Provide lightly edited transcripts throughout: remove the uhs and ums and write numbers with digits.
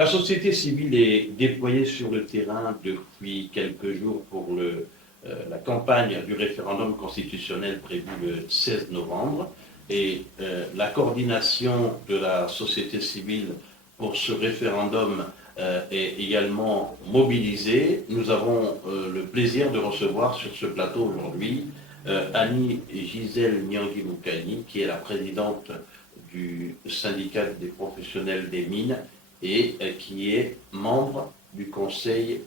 La société civile est déployée sur le terrain depuis quelques jours pour la campagne du référendum constitutionnel prévu le 16 novembre. Et la coordination de la société civile pour ce référendum est également mobilisée. Nous avons le plaisir de recevoir sur ce plateau aujourd'hui Annie Gisèle Nyangui-Moukani, qui est la présidente du syndicat des professionnels des mines et qui est membre du Conseil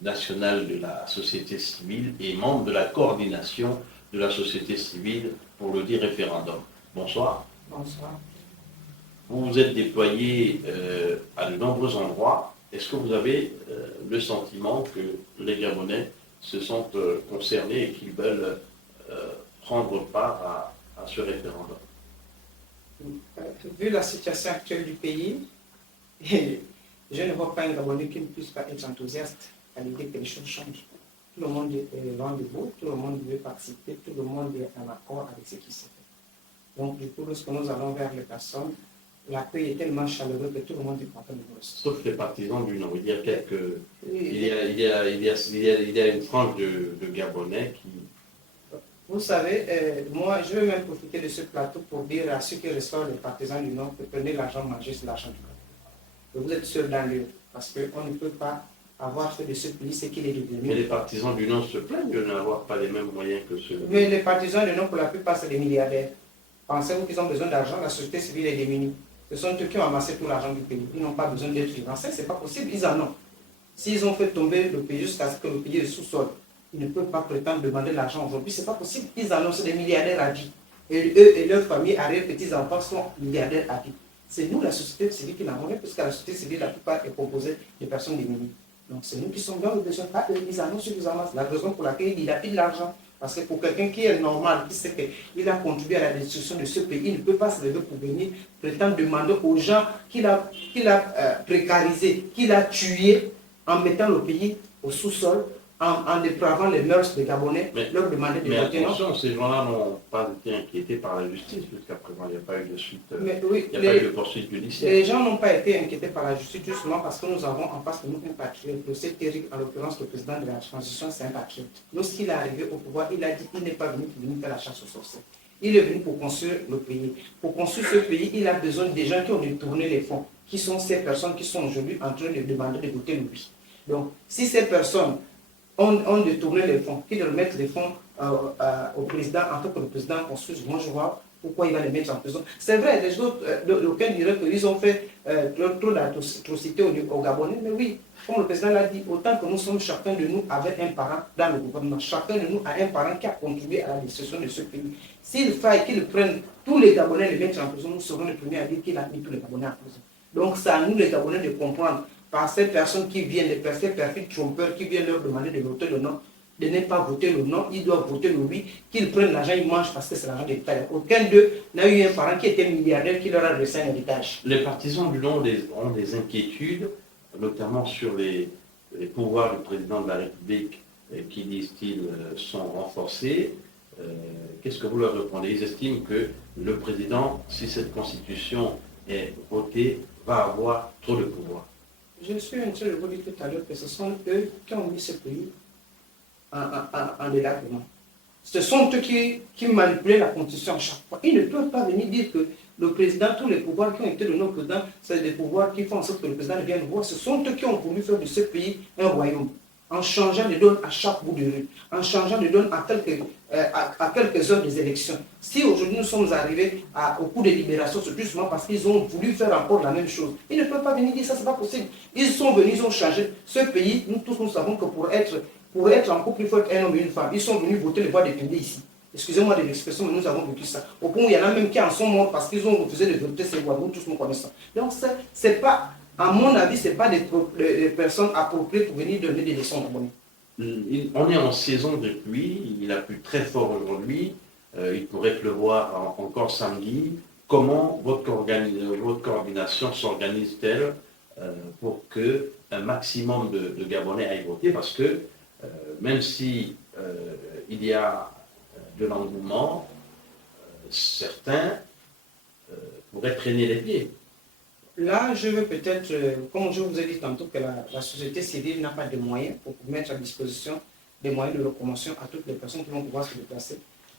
national de la société civile et membre de la coordination de la société civile pour le dit référendum. Bonsoir. Bonsoir. Vous vous êtes déployé à de nombreux endroits. Est-ce que vous avez le sentiment que les Gabonais se sentent concernés et qu'ils veulent prendre part à ce référendum? Vu la situation actuelle du pays, je ne vois pas un Gabonais qui ne puisse pas être enthousiaste à l'idée que les choses changent. Tout le monde est rendez-vous, tout le monde veut participer, tout le monde est en accord avec ce qui se fait. Donc, du coup, lorsque nous allons vers les personnes, l'accueil est tellement chaleureux que tout le monde est content de nous recevoir. Sauf les partisans du non. Il y a quelques. Il y a une frange de Gabonais qui. Vous savez, moi, je vais même profiter de ce plateau pour dire à ceux qui reçoivent les partisans du Nord que prenez l'argent, mangez sur l'argent du Gabon. Vous êtes seuls dans l'œuvre, parce qu'on ne peut pas avoir fait de ce pays ce qu'il est devenu. Mais les partisans du Nord se plaignent de n'avoir pas les mêmes moyens que ceux. Mais les partisans du Nord, pour la plupart, c'est des milliardaires. Pensez-vous qu'ils ont besoin d'argent? La société civile est démunie. Ce sont eux qui ont amassé tout l'argent du pays. Ils n'ont pas besoin d'être financés, ce n'est pas possible, ils en ont. S'ils ont fait tomber le pays jusqu'à ce que le pays est sous-sol, ils ne peuvent pas prétendre demander l'argent aujourd'hui, ce n'est pas possible. Ils en ont, c'est des milliardaires à vie. Et eux et leurs familles, arrière-petits-enfants sont milliardaires à vie. C'est nous, la société civile, qui l'avons, puisque la société civile, la plupart, est composée de personnes démunies. Donc c'est nous qui sommes dans le besoin, pas eux, ils en ont suffisamment. La raison pour laquelle il a plus de l'argent. Parce que pour quelqu'un qui est normal, qui sait qu'il a contribué à la destruction de ce pays, il ne peut pas se lever pour venir prétendre demander aux gens qu'il a précarisés, qu'il a tués en mettant le pays au sous-sol, en dépravant les mœurs des Gabonais, leur demander de voter. Mais attention, ces gens-là n'ont pas été inquiétés par la justice jusqu'à présent. Il n'y a pas eu de suite, oui, il n'y a pas eu de poursuite judiciaire. Les gens n'ont pas été inquiétés par la justice justement parce que nous avons en face de nous un patriote. Le Cédric, en l'occurrence le président de la transition, c'est un patriote. Lorsqu'il est arrivé au pouvoir, il a dit qu'il n'est pas venu pour venir faire la chasse aux sorciers. Il est venu pour construire le pays. Pour construire ce pays, il a besoin des gens qui ont détourné les fonds, qui sont ces personnes qui sont aujourd'hui en train de demander de voter le oui. Donc, si ces personnes ont détourné les fonds, qu'ils remettent les fonds au président, en fait que le président construise, moi je vois pourquoi il va les mettre en prison. C'est vrai, les autres, aucun dirait qu'ils ont fait trop d'atrocités au Gabonais, mais oui, comme le président l'a dit, autant que nous sommes, chacun de nous avait un parent dans le gouvernement, chacun de nous a un parent qui a contribué à la destruction de ce pays. S'il faille qu'ils prennent tous les Gabonais et les mettre en prison, nous serons les premiers à dire qu'il a mis tous les Gabonais en prison. Donc c'est à nous les Gabonais de comprendre par ces personnes qui viennent, ces perfides trompeurs qui viennent leur demander de voter le non, de ne pas voter le non, ils doivent voter le oui, qu'ils prennent l'argent, ils mangent parce que c'est l'argent de l'État. Aucun d'eux n'a eu un parent qui était milliardaire qui leur a laissé un héritage. Les partisans du non ont des inquiétudes, notamment sur les pouvoirs du président de la République qui, disent-ils, sont renforcés. Qu'est-ce que vous leur répondez? Ils estiment que le président, si cette constitution est votée, va avoir trop de pouvoir. Je suis en train de vous dire tout à l'heure que ce sont eux qui ont mis ce pays en délabrement. Ce sont eux qui manipulent la constitution à chaque fois. Ils ne peuvent pas venir dire que le président, tous les pouvoirs qui ont été donnés au président, c'est des pouvoirs qui font en sorte que le président ne vienne voir. Ce sont eux qui ont voulu faire de ce pays un royaume, en changeant de donne à chaque bout de rue, en changeant de donne à quelques heures des élections. Si aujourd'hui nous sommes arrivés au coup de libération, c'est justement parce qu'ils ont voulu faire encore la même chose. Ils ne peuvent pas venir dire ça, c'est pas possible. Ils sont venus, ils ont changé. Ce pays, nous tous nous savons que pour être encore plus fort qu'un homme et une femme, ils sont venus voter les voix des pays ici. Excusez-moi de l'expression, mais nous avons vécu ça. Au point où il y en a même qui en sont morts parce qu'ils ont refusé de voter ces voix. Nous tous nous connaissons. Donc c'est pas, à mon avis, ce n'est pas des personnes appropriées pour venir donner des leçons aux Gabonais. On est en saison de pluie, il a plu très fort aujourd'hui, il pourrait pleuvoir encore samedi. Comment votre coordination s'organise-t-elle pour qu'un maximum de Gabonais aillent voter? Parce que même si il y a de l'engouement, certains pourraient traîner les pieds. Là, je veux peut-être, comme je vous ai dit tantôt, que la société civile n'a pas de moyens pour mettre à disposition des moyens de locomotion à toutes les personnes qui vont pouvoir se déplacer.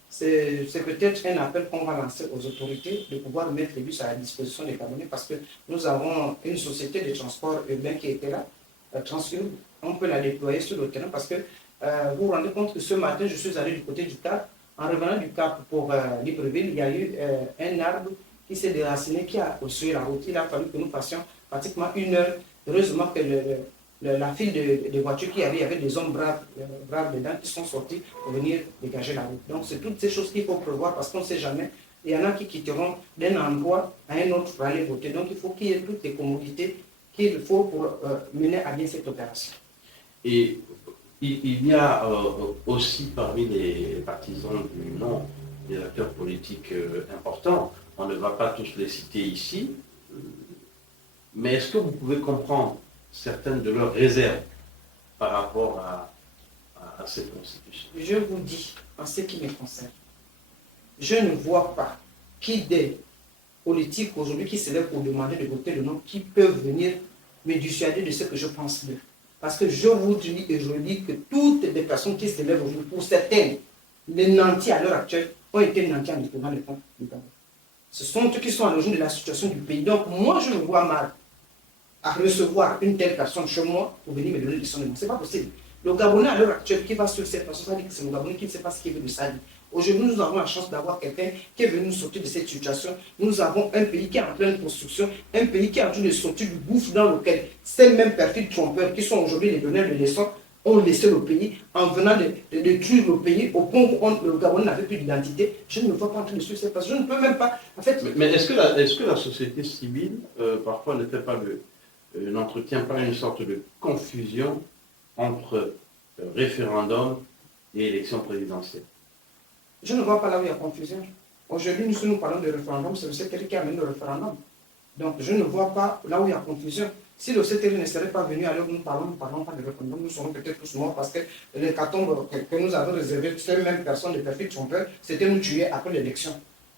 C'est peut-être un appel qu'on va lancer aux autorités de pouvoir mettre les bus à la disposition des Gabonais parce que nous avons une société de transport urbain qui était là, Transurb. On peut la déployer sur le terrain parce que vous vous rendez compte que ce matin, je suis allé du côté du Cap. En revenant du Cap pour Libreville, il y a eu un arbre qui s'est déraciné, qui a obstrué la route. Il a fallu que nous passions pratiquement 1 heure. Heureusement que la file de voitures qui arrivent, il y avait des hommes braves dedans qui sont sortis pour venir dégager la route. Donc, c'est toutes ces choses qu'il faut prévoir parce qu'on ne sait jamais. Il y en a qui quitteront d'un endroit à un autre pour aller voter. Donc, il faut qu'il y ait toutes les commodités qu'il faut pour mener à bien cette opération. Et il y a aussi parmi les partisans du non des acteurs politiques importants, on ne va pas tous les citer ici, mais est-ce que vous pouvez comprendre certaines de leurs réserves par rapport à cette constitution? Je vous dis, en ce qui me concerne, je ne vois pas qui des politiques aujourd'hui qui se lèvent pour demander de voter le non, qui peuvent venir me dissuader de ce que je pense d'eux. Parce que je vous dis et je dis que toutes les personnes qui se lèvent aujourd'hui, pour certaines, les nantis à l'heure actuelle, ont été nantis en détournant les fonds du Gabon. Ce sont eux qui sont à l'origine de la situation du pays. Donc moi, je me vois mal à recevoir une telle personne chez moi pour venir me donner des leçons de moi. Ce n'est pas possible. Le Gabonais à l'heure actuelle qui va sur cette personne, ça veut dire que c'est le Gabonais qui ne sait pas ce qu'il veut de sa vie. Aujourd'hui, nous avons la chance d'avoir quelqu'un qui est venu nous sortir de cette situation. Nous avons un pays qui est en pleine construction, un pays qui est en train de sortir du gouffre dans lequel ces mêmes perfides trompeurs qui sont aujourd'hui les donneurs de leçons ont laissé le pays en venant de détruire le pays au point où le Gabon n'avait plus d'identité. Je ne me vois pas en train de suivre cette personne. Je ne peux même pas. En fait, mais est-ce que la société civile, parfois, n'entretient pas une sorte de confusion entre référendum et élection présidentielle? Je ne vois pas là où il y a confusion. Aujourd'hui, nous parlons de référendum, c'est le CTR qui amène le référendum. Donc, je ne vois pas là où il y a confusion. Si le CTR ne serait pas venu à l'heure où nous parlons pas de référendum, nous serons peut-être tous morts parce que l'hécatombe que nous avons réservé, ces mêmes personnes, les perfides trompeurs, c'était nous tuer après l'élection.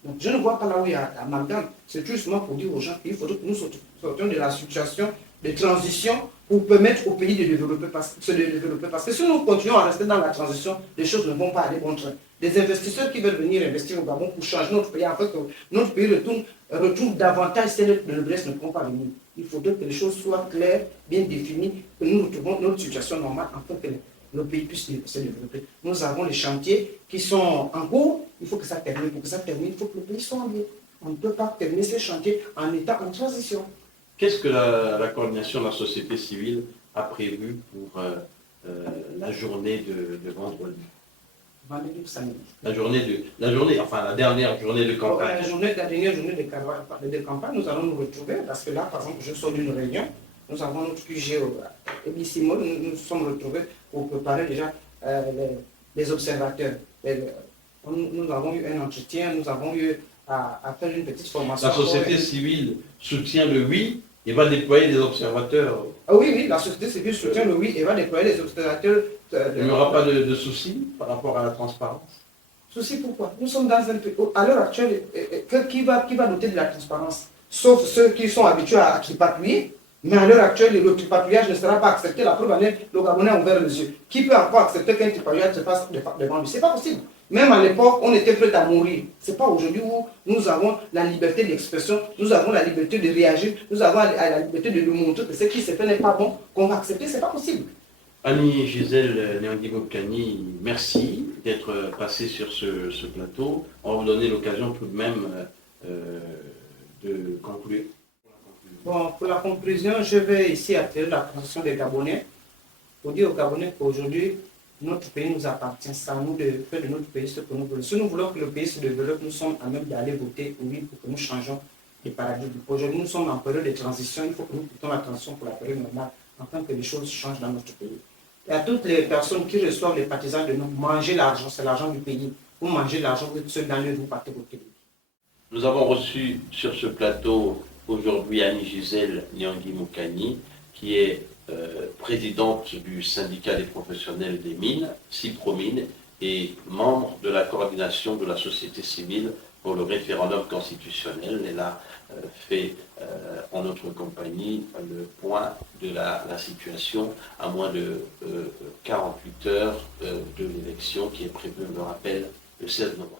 Donc, je ne vois pas là où il y a amalgame. C'est justement pour dire aux gens qu'il faut que nous sortions de la situation de transition pour permettre au pays de se développer. Parce que si nous continuons à rester dans la transition, les choses ne vont pas aller bon train. Des investisseurs qui veulent venir investir au Gabon pour changer notre pays, afin que notre pays retourne davantage, c'est le blesse ne pourront pas venir. Il faudrait que les choses soient claires, bien définies, que nous retrouvons notre situation normale afin que le pays puisse se développer. Nous avons les chantiers qui sont en cours, il faut que ça termine. Pour que ça termine, il faut que le pays soit en vie. On ne peut pas terminer ces chantiers en état en transition. Qu'est-ce que la coordination de la société civile a prévu pour la journée de vendredi? Vendredi ou samedi. La dernière journée de campagne. La dernière journée de campagne, nous allons nous retrouver, parce que là, par exemple, je sors d'une réunion, nous avons notre QG et Bissimo, nous sommes retrouvés pour préparer déjà les observateurs. Nous avons eu un entretien, nous avons eu à faire une petite formation. La société civile soutient le oui et va déployer des observateurs. Ah oui, la société civile soutient le oui et va déployer des observateurs. Il n'y aura pas de soucis par rapport à la transparence? Souci pourquoi? Nous sommes dans un pays, à l'heure actuelle, qui va doter de la transparence? Sauf ceux qui sont habitués à tripatouiller. Mais à l'heure actuelle, le tripatouillage ne sera pas accepté. La preuve en est, le Gabonais a ouvert les yeux. Qui peut encore accepter qu'un tripatouillage se fasse devant lui? Ce n'est pas possible. Même à l'époque, on était prêt à mourir. Ce n'est pas aujourd'hui où nous avons la liberté d'expression, nous avons la liberté de réagir, nous avons la liberté de nous montrer que ce qui se fait n'est pas bon, qu'on va accepter. Ce n'est pas possible. Annie Gisèle Nyangui-Mokani, merci d'être passée sur ce plateau. On va vous donner l'occasion tout de même de conclure. Bon, pour la conclusion, je vais ici attirer l'attention des Gabonais pour dire aux Gabonais qu'aujourd'hui, notre pays nous appartient. C'est à nous de faire de notre pays ce que nous voulons. Si nous voulons que le pays se développe, nous sommes à même d'aller voter oui pour que nous changeons de paradigme. Aujourd'hui, nous sommes en période de transition. Il faut que nous portons la transition pour la période normale afin que les choses changent dans notre pays. Et à toutes les personnes qui reçoivent les partisans de nous, mangez l'argent, c'est l'argent du pays. Vous mangez l'argent, vous êtes seul dans le vous partez voter. Nous avons reçu sur ce plateau aujourd'hui Annie Gisèle Nyangui-Mokani, qui est présidente du syndicat des professionnels des mines, Cypromines, et membre de la coordination de la société civile pour le référendum constitutionnel. Elle a fait en notre compagnie le point de la situation à moins de 48 heures de l'élection qui est prévue, je le rappelle, le 16 novembre.